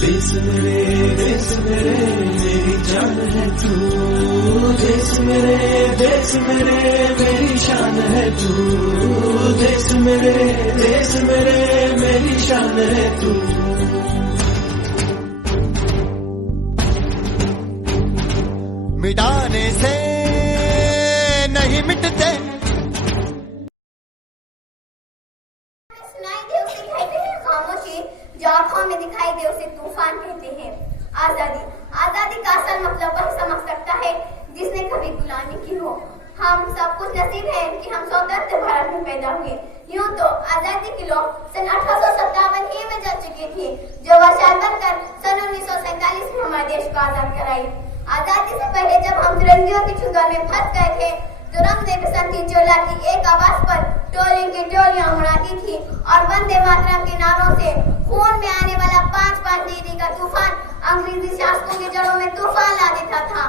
देश मेरे मेरी जान है तू, देश मेरे मेरी शान है तू, देश मेरे मेरी शान है तू। मिटाने से नहीं मिटते। जो आंखों में दिखाई दे उसे तूफान कहते हैं। आजादी, आजादी का असल मतलब वही समझ सकता है जिसने कभी गुलामी की हो। हम सब कुछ नसीब है कि हम स्वतंत्र भारत में पैदा हुए। यूं तो आजादी की लौ सन 1857 ही में जल चुकी थी, जो वर्षाल बनकर सन 1947 में हमारे देश को आजाद कराई। आजादी से पहले जब हम फिरंगियों की चुंगल में फंस गए थे तो रंग दे बसंती चोला की एक आवाज पर टोली की टोलियां उड़ाती थी और वंदे मातरम के नारों से खून में आने वाला 5-5 डिग्री का तूफान अंग्रेजी शासकों की जड़ों में तूफान ला देता था।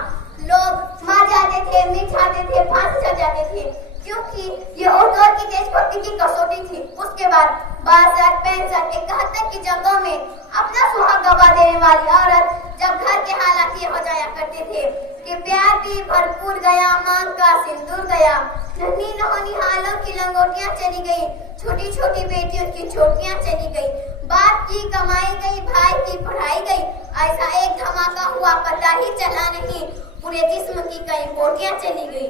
लोग मर जाते थे, मिट जाते थे, फांसी चढ़ जाते थे, क्योंकि ये उस दौर की देशभक्ति की कसौटी थी। उसके बाद 62, 65, 71 की जंगों में अपना सुहाग गवा देने वाली औरत जब घर के हालात ये हो जाया करते थे कि प्यार भी भरपूर गया, मांग का सिंदूर गया, नन्ही नहोनी हालों की लंगोटियां चली गई, छोटी छोटी बेटियों की छोटियां चली गई, बाप की कमाई गई, भाई की पढ़ाई गई, ऐसा एक धमाका हुआ पता ही चला नहीं, पूरे जिस्म की कई बोटियां चली गई।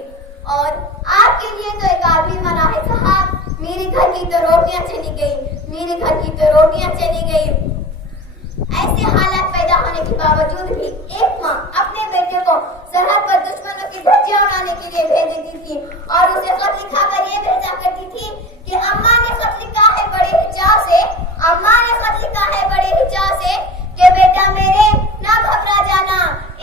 और आपके लिए तो एक आदमी मरा है साहब, मेरे घर की तो रोटियां चली गई, मेरे घर की तो रोटियां चली गई। ऐसे हालात पैदा होने के बावजूद भी एक माँ अपने बेटे को सरहद पर दुश्मनों की धज्जियां उड़ाने के लिए भेज देती थी और उसे खत लिखाकर ये भेजा करती थी कि अम्मा ने खत लिखा है बड़े ही चाव से, अम्मा ने खत लिखा है बड़े ही चाव से कि बेटा मेरे ना घबरा जाना,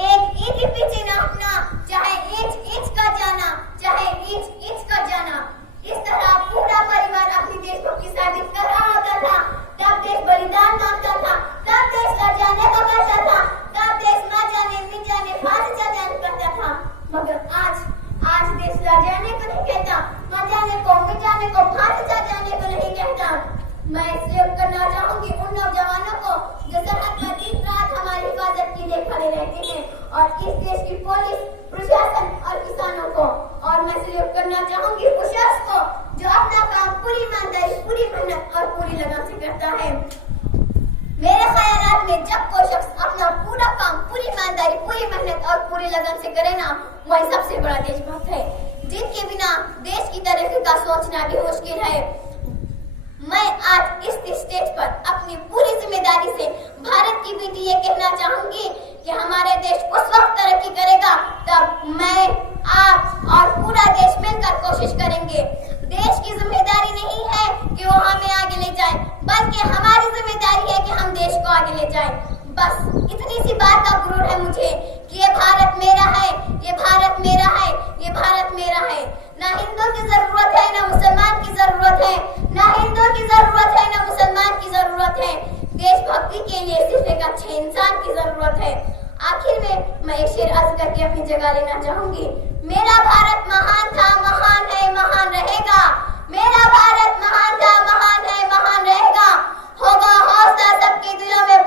एक ईंट पीछे ना हटना, चाहे इंच का जाना, चाहे इंच का जाना। इस तरह पूरा परिवार अपनी देशभक्ति साबित कर रहा होता था। तब देश बलिदान मांगता था, तब देश लड़ जाने को करता था, तब देश मर जाने, मिट जाने, फांसी चढ़ने को करता था। मगर आज देश लड़ जाने को नहीं कहता, मर जाने को, मिट जाने को, फांसी चढ़ जाने को नहीं कहता। मैं इसलिए करना चाहूंगी उन नौजवानों को जो सरहद पर दिन रात हमारी हिफाजत के लिए खड़े रहते हैं, और इस देश की पुलिस, प्रशासन और किसानों को। और मैं सल्यूट करना चाहूंगी उस शख्स को जो अपना काम पूरी ईमानदारी, पूरी मेहनत और पूरी लगन से करता है। मेरे ख्यालात में जब कोई शख्स अपना पूरा काम पूरी ईमानदारी, पूरी मेहनत और पूरी लगन से करे ना, वही सबसे बड़ा देशभक्त है, जिनके बिना देश की तरक्की का सोचना भी मुश्किल है। मैं आज इस स्टेज पर अपनी पूरी जिम्मेदारी से भारत की बेटी ये कहना चाहूंगी कि हमारे देश उस वक्त तरक्की करेगा तब मैं, आप और पूरा देश मिलकर कोशिश करेंगे। देश की जिम्मेदारी नहीं है कि वो हमें आगे ले जाए, बल्कि हमारी जिम्मेदारी है कि हम देश को आगे ले जाए। बस इतनी सी बात का गुरूर है मुझे कि ये भारत मेरा है, ये भारत मेरा है, ये भारत मेरा है। ना हिंदू की जरूरत है, ना मुसलमान की जरूरत है, ना हिंदू की जरूरत है, ना मुसलमान की जरूरत है। देशभक्ति के लिए सिर्फ एक अच्छे इंसान की जरूरत है। आखिर में मैं एक शेर अर्ज करके अपनी जगह लेना चाहूंगी। मेरा भारत महान था, महान है, महान रहेगा। मेरा भारत महान था, महान है, महान रहेगा। होगा हौसला सबके दिलों में